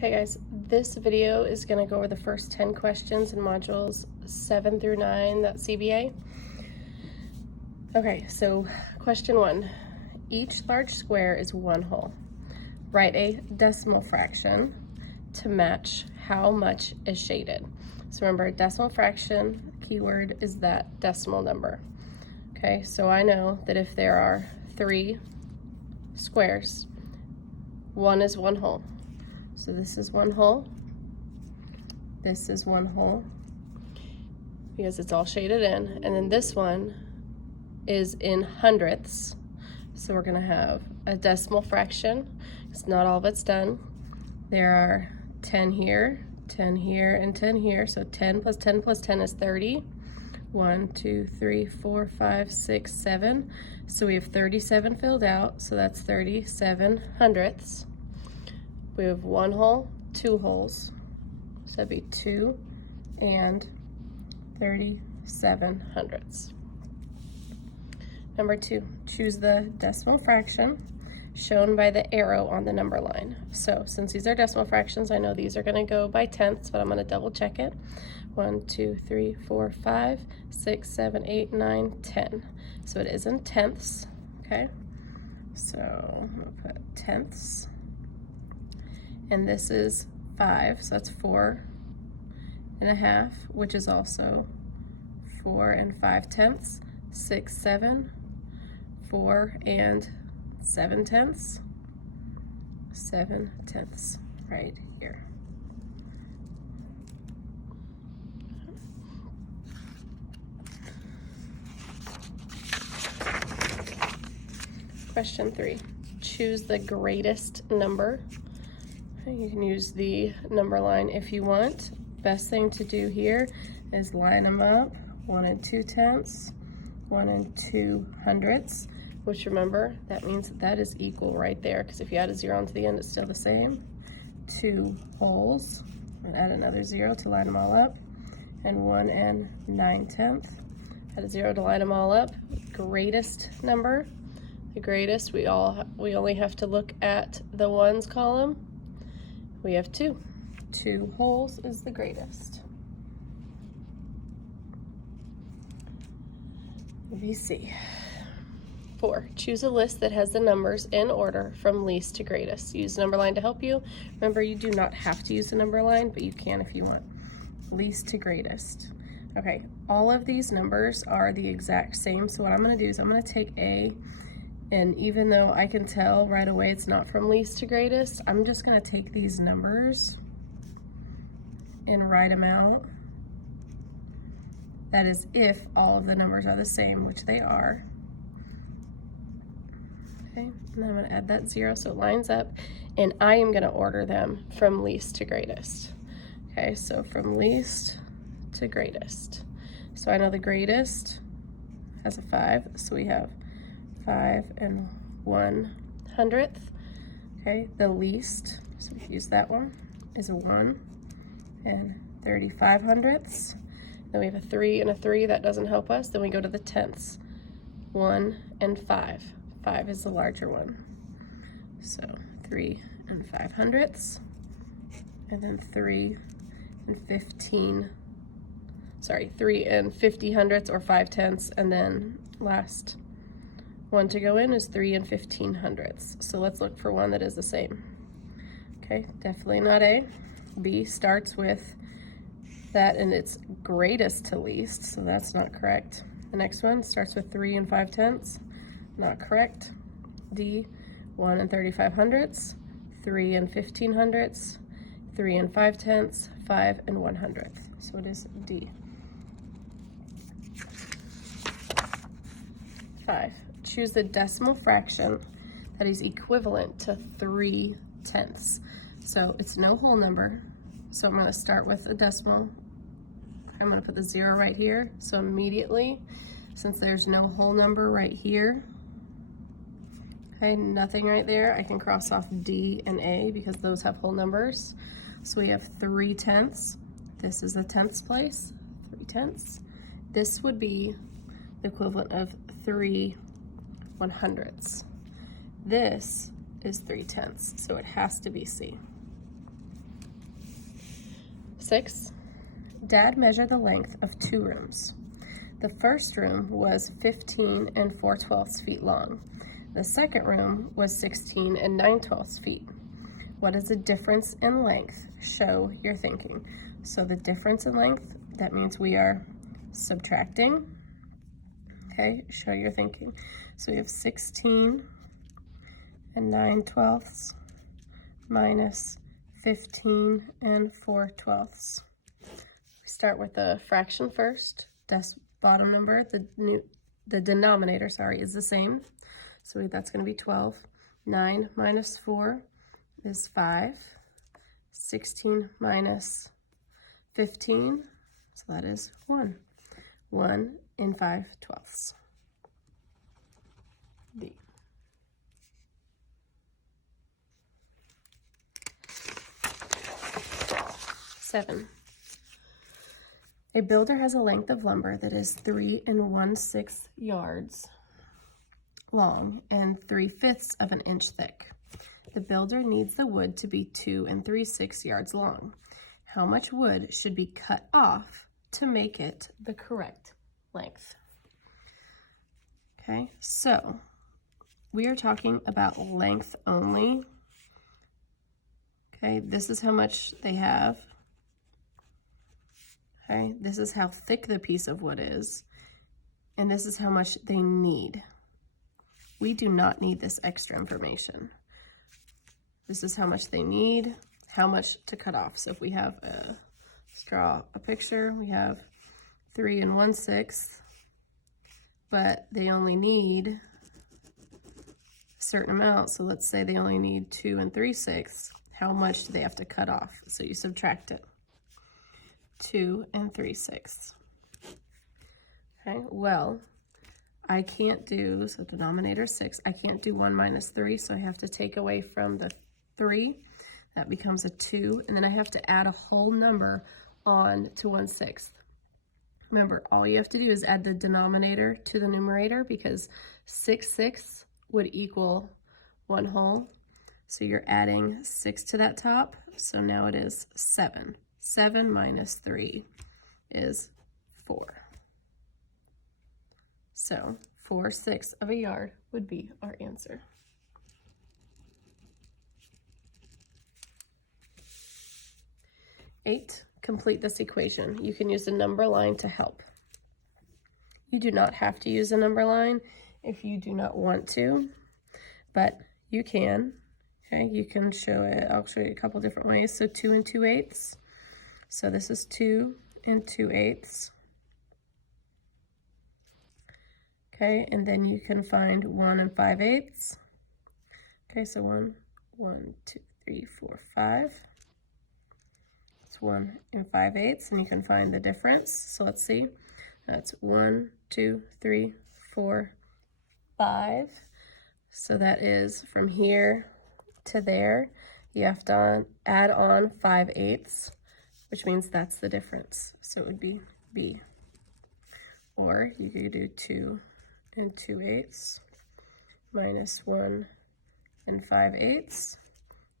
Okay guys, this video is going to go over the first 10 questions in modules 7 through 9, that's CBA. Okay, so question 1. Each large square is one whole. Write a decimal fraction to match how much is shaded. So remember, decimal fraction, keyword is that decimal number. Okay, so I know that if there are 3 squares, one is one whole. So this is one whole, this is one whole, because it's all shaded in, and then this one is in hundredths. So we're gonna have a decimal fraction. It's not all of it's done. There are 10 here, 10 here, and 10 here. So 10 plus 10 plus 10 is 30. 1, 2, 3, 4, 5, 6, 7. So we have 37 filled out, so that's 37 hundredths. We have one whole, 2 wholes, so that'd be 2 and 37 hundredths. Number 2, choose the decimal fraction shown by the arrow on the number line. So since these are decimal fractions, I know these are going to go by tenths, but I'm going to double check it. 1, 2, 3, 4, 5, 6, 7, 8, 9, 10. So it is in tenths, okay? So I'm going to put tenths. And this is 5, so that's 4 and a half, which is also 4 and 5 tenths, 6, 7, 4 and 7 tenths, 7 tenths right here. Question 3, choose the greatest number. You can use the number line if you want. Best thing to do here is line them up, 1 and 2 tenths, 1 and 2 hundredths, which remember, that means that is equal right there, because if you add a 0 onto the end, it's still the same. 2 wholes, and add another 0 to line them all up, and 1 and 9 tenths. Add a 0 to line them all up. Greatest number, the greatest, we only have to look at the ones column. We have 2. 2 wholes is the greatest. BC. 4. Choose a list that has the numbers in order from least to greatest. Use the number line to help you. Remember, you do not have to use the number line, but you can if you want. Least to greatest. Okay, all of these numbers are the exact same, so what I'm going to do is I'm going to take A, and even though I can tell right away it's not from least to greatest, I'm just going to take these numbers and write them out. That is if all of the numbers are the same, which they are. Okay, and I'm going to add that 0 so it lines up, and I am going to order them from least to greatest. Okay, so from least to greatest. So I know the greatest has a 5, so we have 5 and 1 hundredth. Okay, the least, so we use that one, is a 1 and 35 hundredths. Then we have a 3 and a 3, that doesn't help us. Then we go to the tenths, 1 and 5. 5 is the larger one. So 3 and 5 hundredths, and then 3 and 50 hundredths or 5 tenths, and then last one to go in is 3 and 15 hundredths. So let's look for one that is the same. Okay, definitely not A. B starts with that in its greatest to least, so that's not correct. The next one starts with 3 and 5 tenths, not correct. D, 1 and 35 hundredths, 3 and 15 hundredths, 3 and 5 tenths, 5 and 1 hundredth. So it is D. 5. Choose the decimal fraction that is equivalent to 3 tenths. So it's no whole number. So I'm going to start with a decimal. I'm going to put the 0 right here. So immediately, since there's no whole number right here, okay, nothing right there, I can cross off D and A because those have whole numbers. So we have 3 tenths. This is the tenths place, 3 tenths. This would be the equivalent of 3 100ths. This is 3 tenths, so it has to be C. 6. Dad measured the length of 2 rooms. The first room was 15 and 4/12 feet long. The second room was 16 and 9/12 feet. What is the difference in length? Show your thinking. So the difference in length, that means we are subtracting. Okay, show your thinking. So we have 16 and 9/12 minus 15 and 4/12. We start with the fraction first. Bottom number, the denominator, is the same. So that's going to be 12. 9 minus 4 is 5. 16 minus 15, so that is 1. 1 and 5/12. B. Seven. A builder has a length of lumber that is 3 1/6 yards long and 3/5 of an inch thick. The builder needs the wood to be 2 3/6 yards long. How much wood should be cut off to make it the correct length? Okay, so we are talking about length only. Okay, this is how much they have. Okay, this is how thick the piece of wood is, and this is how much they need. We do not need this extra information. This is how much they need, how much to cut off. So if we have let's draw a picture, we have 3 1/6, but they only need a certain amount. So let's say they only need 2 3/6. How much do they have to cut off? So you subtract it. 2 3/6. Okay, well, I can't do, so denominator 6, I can't do 1 minus 3, so I have to take away from the 3. That becomes a 2, and then I have to add a whole number on to 1/6. Remember, all you have to do is add the denominator to the numerator, because 6/6 would equal 1 whole. So you're adding 6 to that top, so now it is 7. 7 minus 3 is 4. So 4/6 of a yard would be our answer. 8, complete this equation. You can use the number line to help. You do not have to use a number line if you do not want to, but you can. Okay, you can show it, I'll show you a couple different ways. So 2 2/8. So this is 2 2/8. Okay, and then you can find 1 5/8. Okay, so 1, 2, 3, 4, 5. It's 1 5/8, and you can find the difference. So let's see. That's 1, 2, 3, 4, 5. So that is from here to there. You have to add on 5/8, which means that's the difference. So it would be B. Or you could do 2 2/8 minus 1 5/8.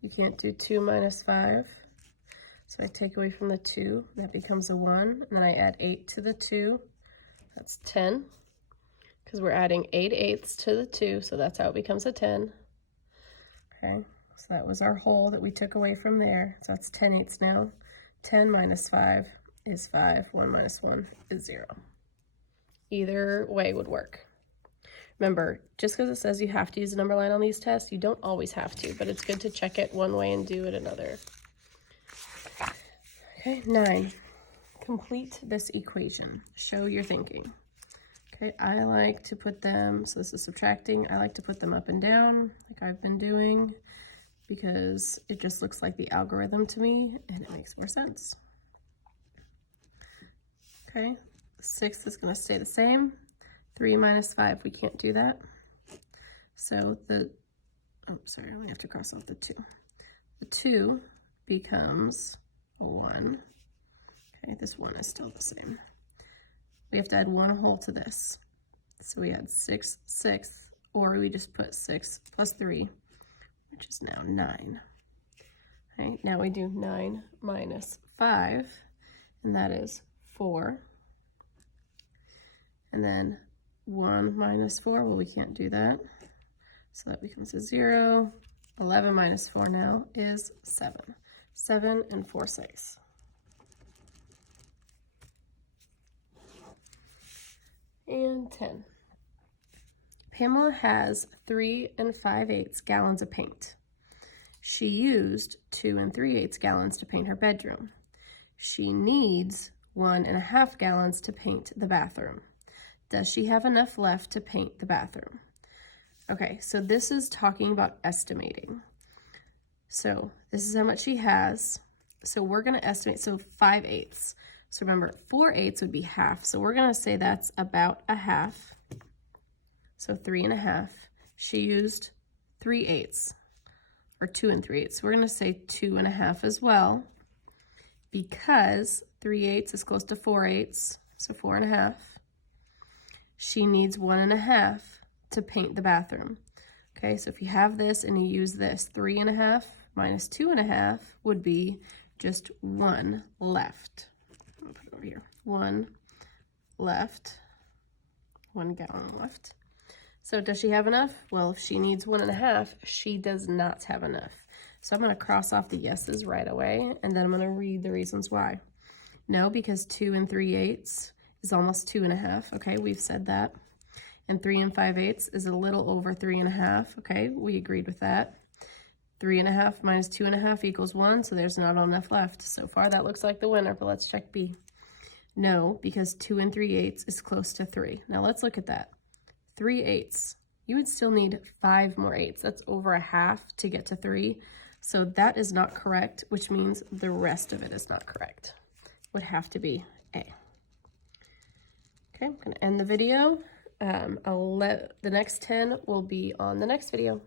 You can't do 2 minus 5. So I take away from the 2, that becomes a 1, and then I add 8 to the 2. That's 10, because we're adding 8/8 to the 2, so that's how it becomes a 10. Okay, so that was our whole that we took away from there. So that's 10/8 now. 10 minus 5 is 5. 1 minus 1 is 0. Either way would work. Remember, just because it says you have to use a number line on these tests, you don't always have to, but it's good to check it one way and do it another. Okay, 9. Complete this equation. Show your thinking. Okay, I like to put them, so this is subtracting, I like to put them up and down like I've been doing, because it just looks like the algorithm to me and it makes more sense. Okay, 6 is going to stay the same. 3 minus 5, we can't do that. So we have to cross out the 2. The 2 becomes a 1. Okay, this 1 is still the same. We have to add 1 whole to this. So we add 6 6, or we just put 6 plus 3, which is now 9. Okay, now we do 9 minus 5, and that is 4. And then 1 minus 4, well, we can't do that. So that becomes a 0. 11 minus 4 now is 7. 7 and 4/6. And 10. Pamela has 3 5/8 gallons of paint. She used 2 3/8 gallons to paint her bedroom. She needs 1 1/2 gallons to paint the bathroom. Does she have enough left to paint the bathroom? Okay, so this is talking about estimating. So this is how much she has. So we're going to estimate, so 5/8. So remember, 4/8 would be half. So we're going to say that's about a half. So 3 1/2. She used 3/8, or 2 3/8. So we're going to say 2 1/2 as well, because 3/8 is close to 4/8, so 4 1/2. She needs 1 1/2 to paint the bathroom. Okay, so if you have this and you use this, 3 1/2 minus 2 1/2 would be just 1 left. I'm gonna put it over here. 1 left, 1 gallon left. So does she have enough? Well, if she needs 1 1/2, she does not have enough. So I'm gonna cross off the yeses right away, and then I'm gonna read the reasons why. No, because 2 3/8 is almost 2 1/2. Okay, we've said that. And 3 5/8 is a little over 3 1/2. Okay, we agreed with that. 3 1/2 minus 2 1/2 equals 1, so there's not enough left. So far, that looks like the winner, but let's check B. No, because 2 3/8 is close to 3. Now let's look at that. 3/8. You would still need 5 more 8s. That's over a half to get to 3. So that is not correct, which means the rest of it is not correct. Would have to be A. Okay, I'm going to end the video. The next 10 will be on the next video.